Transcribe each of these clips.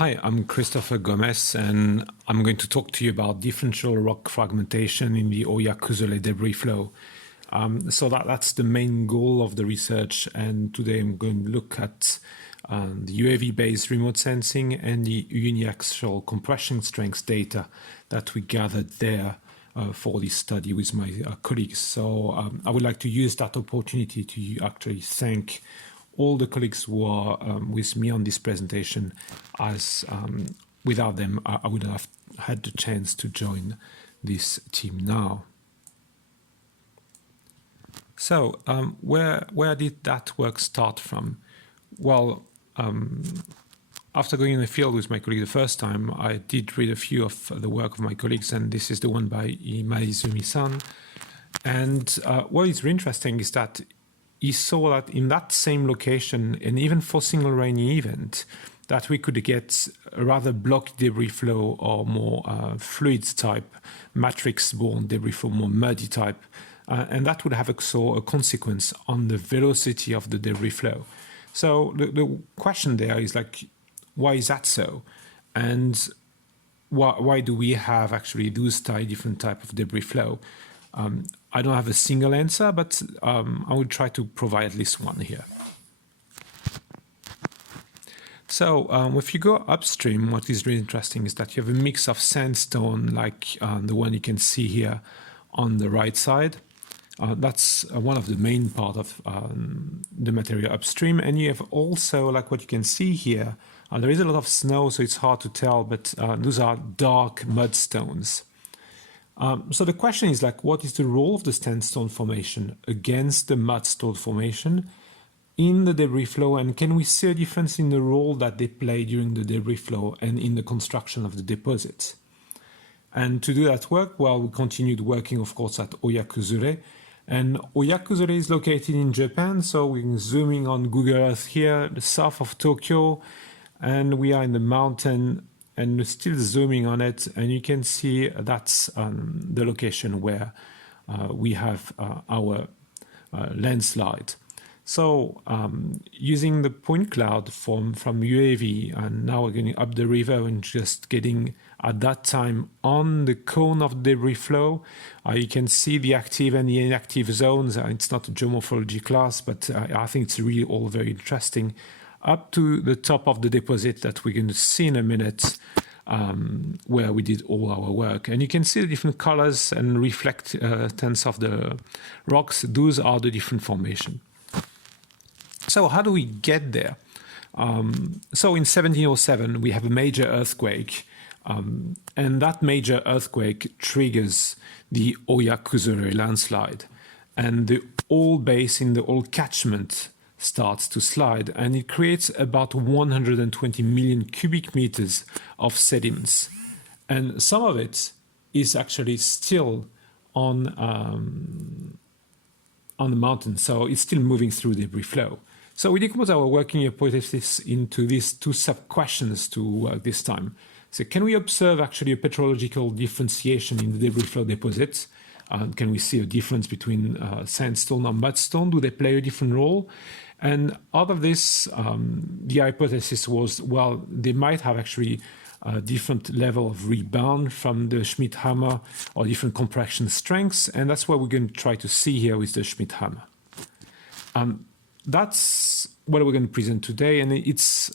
Hi, I'm Christopher Gomez, and I'm going to talk to you about differential rock fragmentation in the Oya-Kuzole debris flow. That's the main goal of the research, and today I'm going to look at the UAV-based remote sensing and the uniaxial compression strength data that we gathered there for this study with my colleagues. So I would like to use that opportunity to actually thank all the colleagues who are with me on this presentation, as without them, I would have had the chance to join this team now. So where did that work start from? Well, after going in the field with my colleague the first time, I did read a few of the work of my colleagues, and this is the one by Maizumi-san. And what is really interesting is that he saw that in that same location, and even for single rainy event, that we could get a rather blocky debris flow or more fluid type, matrix-borne debris flow, more muddy type. And that would have also a consequence on the velocity of the debris flow. So the question there is like, why is that so? And why do we have actually those different type of debris flow? I don't have a single answer, but I will try to provide at least one here. So if you go upstream, what is really interesting is that you have a mix of sandstone, like the one you can see here on the right side. That's one of the main part of the material upstream. And you have also, like what you can see here, there is a lot of snow, so it's hard to tell, but those are dark mudstones. So the question is like, what is the role of the sandstone formation against the mudstone formation in the debris flow, and can we see a difference in the role that they play during the debris flow and in the construction of the deposits? And to do that work, well, we continued working, of course, at Oya-Kuzole. And Oya-Kuzole is located in Japan, so we're zooming on Google Earth here, the south of Tokyo, and we are in the mountain and still zooming on it, and you can see that's the location where we have our landslide. So using the point cloud from UAV, and now we're going up the river and just getting at that time on the cone of debris flow, you can see the active and the inactive zones. It's not a geomorphology class, but I think it's really all very interesting, up to the top of the deposit that we're going to see in a minute, where we did all our work. And you can see the different colors and reflectance of the rocks. Those are the different formation. So how do we get there? So in 1707, we have a major earthquake, and that major earthquake triggers the Oya-Kuzole landslide. And the old basin, the old catchment starts to slide, and it creates about 120 million cubic meters of sediments. And some of it is actually still on the mountain, so it's still moving through debris flow. So we decompose our working hypothesis into these two sub-questions to work this time. So can we observe actually a petrological differentiation in the debris flow deposits? Can we see a difference between sandstone and mudstone? Do they play a different role? And out of this, the hypothesis was, well, they might have actually a different level of rebound from the Schmidt hammer or different compression strengths. And that's what we're going to try to see here with the Schmidt hammer. That's what we're going to present today. And it's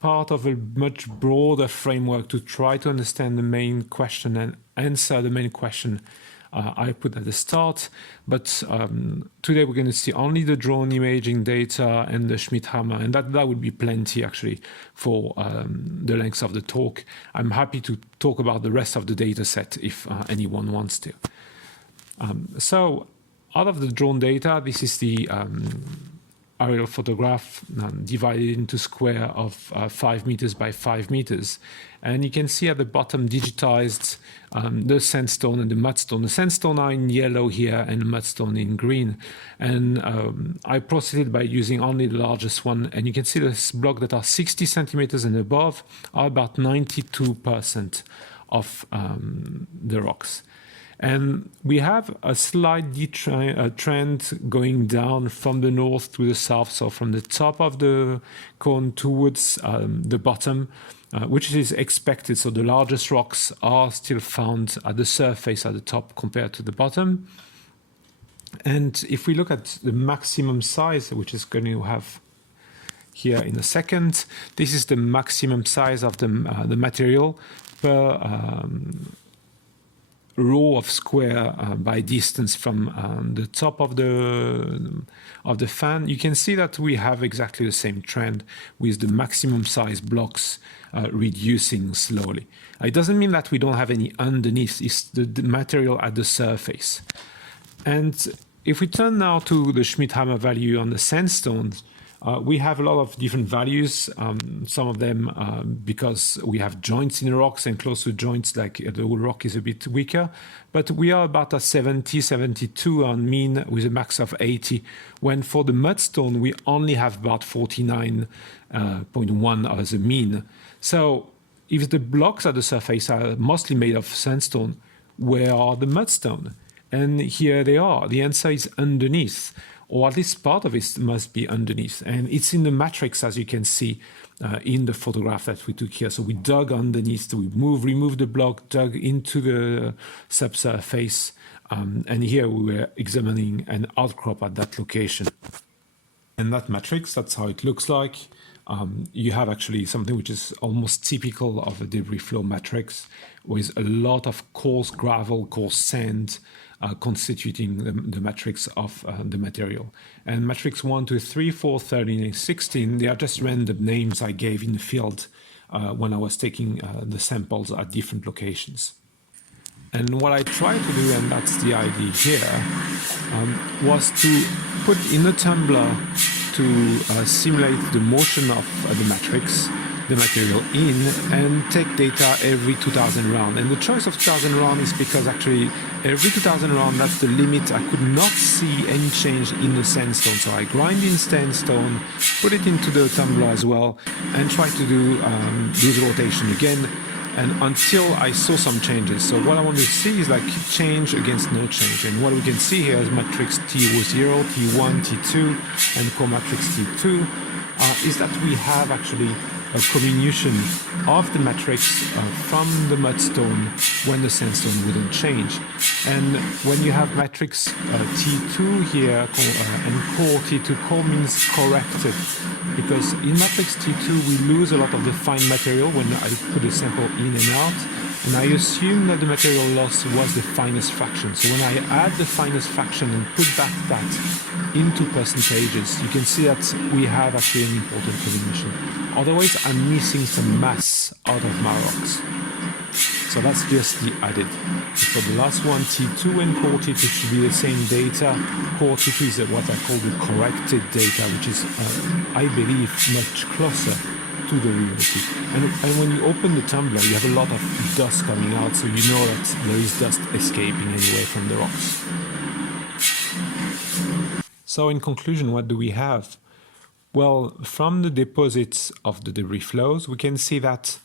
part of a much broader framework to try to understand the main question and answer the main question I put at the start. But today we're going to see only the drone imaging data and the Schmidt hammer, and that would be plenty actually for the length of the talk. I'm happy to talk about the rest of the data set if anyone wants to. So out of the drone data, this is the aerial photograph divided into square of 5 meters by 5 meters. And you can see at the bottom digitized the sandstone and the mudstone. The sandstone are in yellow here and the mudstone in green. And I proceeded by using only the largest one. And you can see this block that are 60 centimeters and above are about 92% of the rocks. And we have a slight trend going down from the north to the south, so from the top of the cone towards the bottom, which is expected. So the largest rocks are still found at the surface at the top compared to the bottom. And if we look at the maximum size, which is going to have here in a second, this is the maximum size of the material per row of square by distance from the top of the fan. You can see that we have exactly the same trend with the maximum size blocks reducing slowly. It doesn't mean that we don't have any underneath, it's the material at the surface. And if we turn now to the Schmidt-Hammer value on the sandstones, we have a lot of different values, some of them because we have joints in the rocks, and close to joints, like the whole rock is a bit weaker. But we are about a 70, 72 on mean with a max of 80, when for the mudstone, we only have about 49.1 as a mean. So if the blocks at the surface are mostly made of sandstone, where are the mudstone? And here they are. The answer is underneath, or at least part of it must be underneath. And it's in the matrix, as you can see in the photograph that we took here. So we dug underneath, we removed the block, dug into the subsurface, and here we were examining an outcrop at that location. And that matrix, that's how it looks like. You have actually something which is almost typical of a debris flow matrix, with a lot of coarse gravel, coarse sand, constituting the matrix of the material. And matrix 1, 2, 3, 4, 13, and 16, they are just random names I gave in the field when I was taking the samples at different locations. And what I tried to do, and that's the idea here, was to put in the tumbler to simulate the motion of the matrix, the material in, and take data every 2000 round. And the choice of 2000 round is because actually every 2000 round, that's the limit. I could not see any change in the sandstone. So I grind in sandstone, put it into the tumbler as well, and try to do this rotation again, and until I saw some changes. So what I want to see is like change against no change. And what we can see here is matrix T0, T1, T2, and core matrix T2, is that we have actually a comminution of the matrix from the mudstone when the sandstone wouldn't change. And when you have matrix T2 here and core T2, core means corrected, because in matrix T2 we lose a lot of the fine material when I put a sample in and out, and I assume that the material loss was the finest fraction. So when I add the finest fraction and put back that into percentages, you can see that we have actually an important comminution. Otherwise, I'm missing some mass out of my rocks. So that's just the added. For the last one, T2 and core T2 should be the same data. Core T2 is what I call the corrected data, which is, I believe, much closer to the reality. And when you open the tumbler, you have a lot of dust coming out, so you know that there is dust escaping anyway from the rocks. So in conclusion, what do we have? Well, from the deposits of the debris flows, we can see that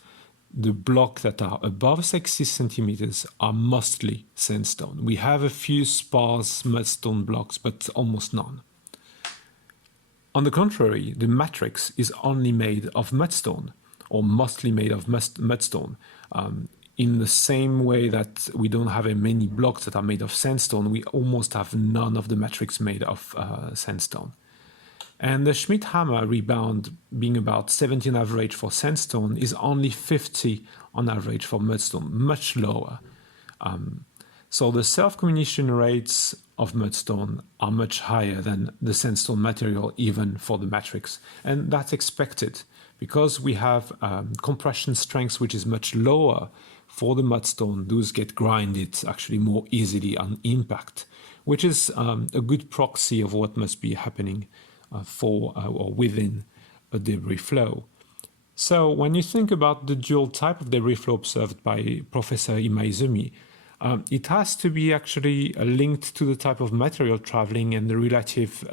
the blocks that are above 60 centimeters are mostly sandstone. We have a few sparse mudstone blocks, but almost none. On the contrary, the matrix is only made of mudstone, or mostly made of mudstone. In the same way that we don't have many blocks that are made of sandstone, we almost have none of the matrix made of sandstone. And the Schmidt-Hammer rebound, being about 70 on average for sandstone, is only 50 on average for mudstone, much lower. So the self-comminution rates of mudstone are much higher than the sandstone material, even for the matrix. And that's expected, because we have compression strength which is much lower for the mudstone. Those get grinded actually more easily on impact, which is a good proxy of what must be happening for or within a debris flow. So when you think about the dual type of debris flow observed by Professor Imaizumi, it has to be actually linked to the type of material traveling and the relative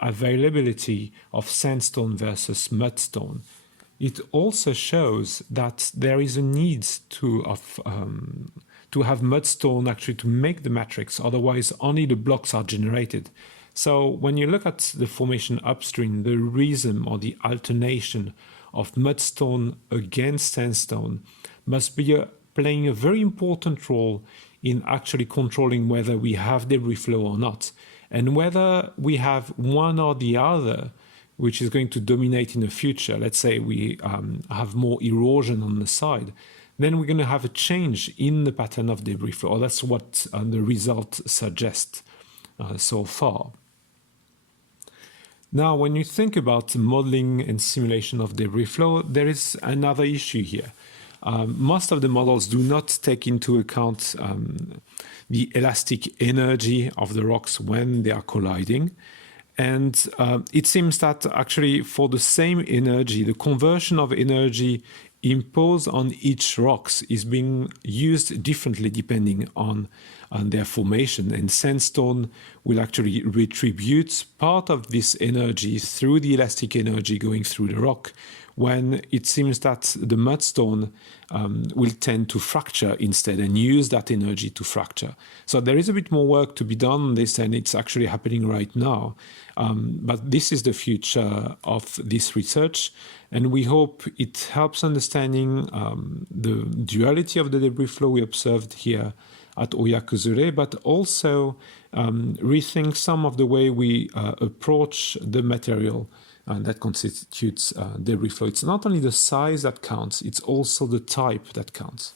availability of sandstone versus mudstone. It also shows that there is a need to to have mudstone actually to make the matrix. Otherwise, only the blocks are generated. So when you look at the formation upstream, the rhythm or the alternation of mudstone against sandstone must be playing a very important role in actually controlling whether we have debris flow or not, and whether we have one or the other, which is going to dominate in the future. Let's say we have more erosion on the side, then we're going to have a change in the pattern of debris flow. Or that's what the result suggests so far. Now, when you think about modeling and simulation of debris flow, there is another issue here. Most of the models do not take into account the elastic energy of the rocks when they are colliding. And it seems that actually for the same energy, the conversion of energy imposed on each rocks is being used differently depending on their formation. And sandstone will actually retribute part of this energy through the elastic energy going through the rock, when it seems that the mudstone will tend to fracture instead and use that energy to fracture. So there is a bit more work to be done on this, and it's actually happening right now. But this is the future of this research, and we hope it helps understanding the duality of the debris flow we observed here at Oyakuzure, but also rethink some of the way we approach the material that constitutes debris flow. It's not only the size that counts, it's also the type that counts.